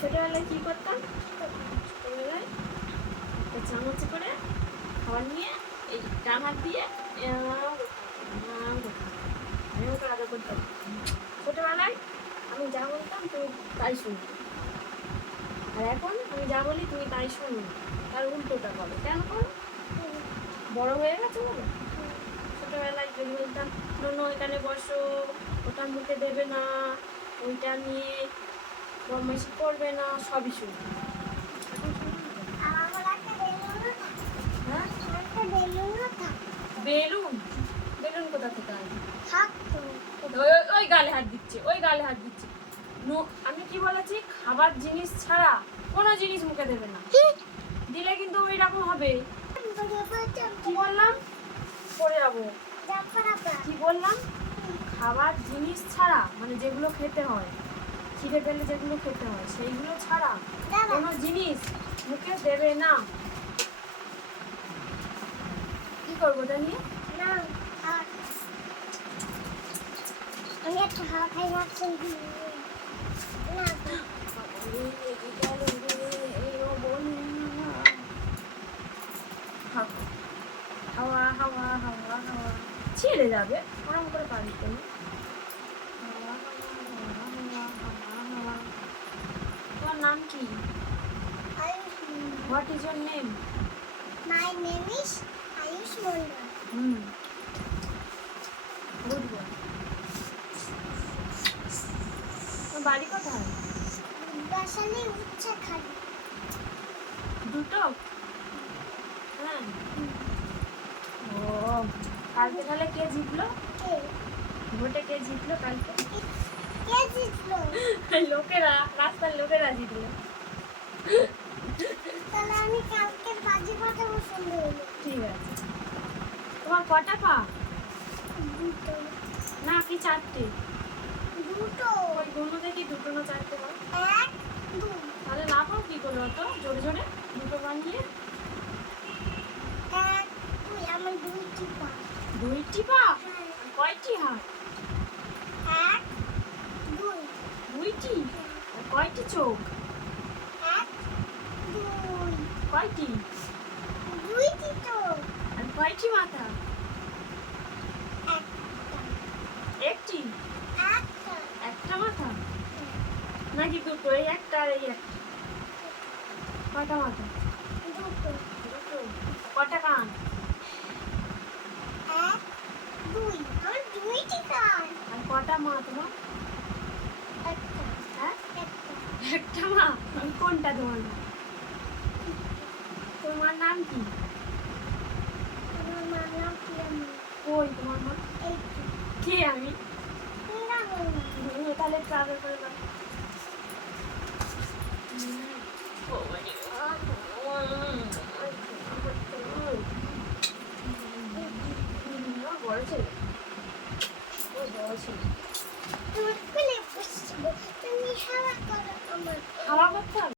ছোটবেলায় কি করতাম? ছোটবেলায় চামচ করে খাবার নিয়ে এই ডান হাত দিয়ে আমি ওকে আদর করতাম। ছোটবেলায় আমি যা বলতাম তুমি তাই শুনতে, আর এখন আমি যা বলি তুমি তাই শোনো, তার উল্টোটা করো। কেন করো? বড় হয়ে গেছে বলো। ছোটবেলায় যদি বলতাম নো এখানে বসো, ওটা মুখে দেবে না, ওইটা নিয়ে বদমাইশি করবে না, সবই শুনবে। হ্যাঁ, বেলুন বেলুন কোথা থেকে আসবে? ওই গালে হাত দিচ্ছে, ওই গালে হাত দিচ্ছে। আমি কি বলেছি? খাবার জিনিস ছাড়া কোনো জিনিস মুখে দেবে না, দিলে কিন্তু ওই রকম হবে। কি বললাম? পড়ে যাবো। কি বললাম? খাবার জিনিস ছাড়া, মানে যেগুলো খেতে হয়, খিদে পেলে যেগুলো খেতে হয় সেইগুলো ছাড়া কোনো জিনিস মুখে দেবে না। কি করবো জানি না, আমি একটা হাওয়া খাই ভাবছি না। হাওয়া হাওয়া হাওয়া হাওয়া ছেড়ে যাবে, ওরকম করে পারি তুমি। তোমার নাম কি? What is your name? My name is Ayush Mondal. Good boy. তোমার বাড়ি কোথায়? বাসালে উচ্চে খালি দুটো? হ্যাঁ। ও, কালকে তাহলে কে জিতলো? ভোটে কে জিতলো কালকে? কে জিতলো? লোকেরা, রাস্তার লোকেরা জিতলো। তাহলে আমি কালকে বাজি ফাটাবো সন্ধ্যে। ঠিক আছে। তোমার কটা পা? দুটো। না কি চারটে? দুটো। ওই দুটো দেখি দুটো না চারটে পা? এক দুই। তাহলে লাফাও কি করে অত জোরে জোরে দুটো পা নিয়ে? এক দুই, আমার দুইটি পা। দুইটি পা? কয়টি হাত? এক দুই। দুইটি? আর কয়টি চোখ? এক দুই। কয়টি? দুইটি তো। আর কয়টি মাথা? একটা। একটি? একটা। একটা মাথা নাকি দুটো? এই একটা আর এই একটা। কয়টা মাথা? দুটো। দুটো। কয়টা কান? এক দুই, আমার দুইটি কান। আর কটা মা তোমার? একটা। হ্যাঁ, একটা। একটা মা। আর কোনটা তোমার মা? তোমার নাম কি? আমার মার নাম প্রিয়ামণি। কই তোমার মা? এই তো। কে আমি? প্রিয়ামণি। তাহলে ট্রাভেল করে দাও। বড় ছেলে, ও বড় ছেলে। তুমি হাওয়া করো আমার। হাওয়া করতে হবে?